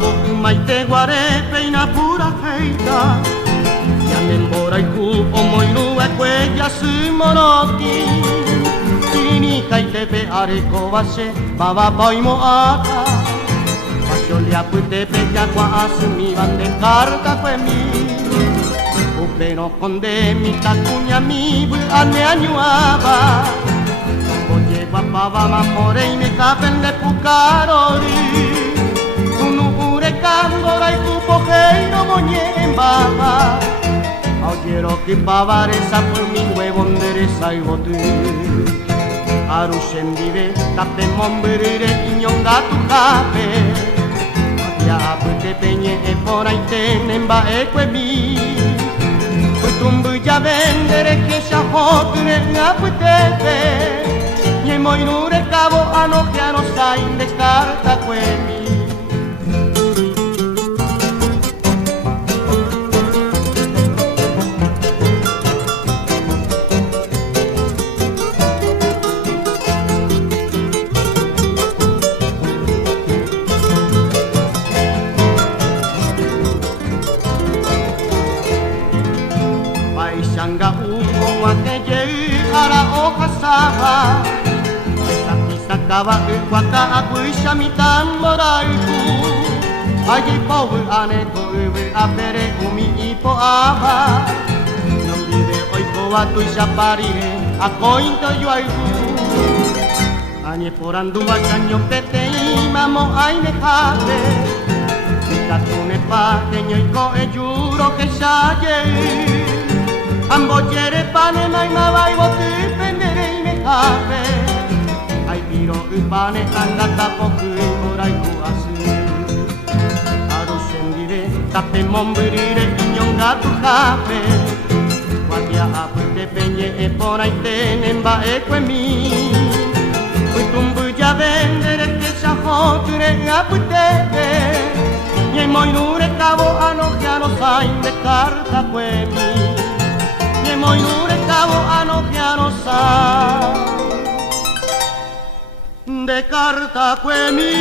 babo maite guarepe inapura heita Yanen boraiku omoiru ekue yasu monoti Chini kaitepe areko bashe baba boimo ata Pasholia putepe yakwa asumi bande karka kue mi Upeno konde mitakunya mi bu ane anyuaba Oye guapaba mamore ine kapende pukarori Unu ure kandora ikupo heino moñen baba Augero ki pavare sapu mi huevondere saibotu Arushen vive tape momberere inyonga tu kape Atia apute peñe e poraite nemba ekwe mi Kutumbu ya vendere que ya hotune aputepe Nye moinure cabo anojeano sain de carta cuemi Paisanga umo wakeye ara okasaba Sakaba ukwaka akuisha mitamoraiku Ayi powe aneko uwe apere umi ipo aba Nambide oiko watu isha parire akointo yuaiku Anye porandu wakanyo pete imamo aine kate Nikatune pateño iko e juro que shaye Ambo yere pane maima vai botu pendere ime kate Ai piro upane angata poku moraiku asu Arushen dire tape momburire inyonga tu kape Watia apute peñe e poraite nemba ekwe mi Utumbu ya vendere que ya hoture aputepe Nye moinure cabo anojeano sain de carta kue mi Nye moinure cabo anojeano sain de carta kue mi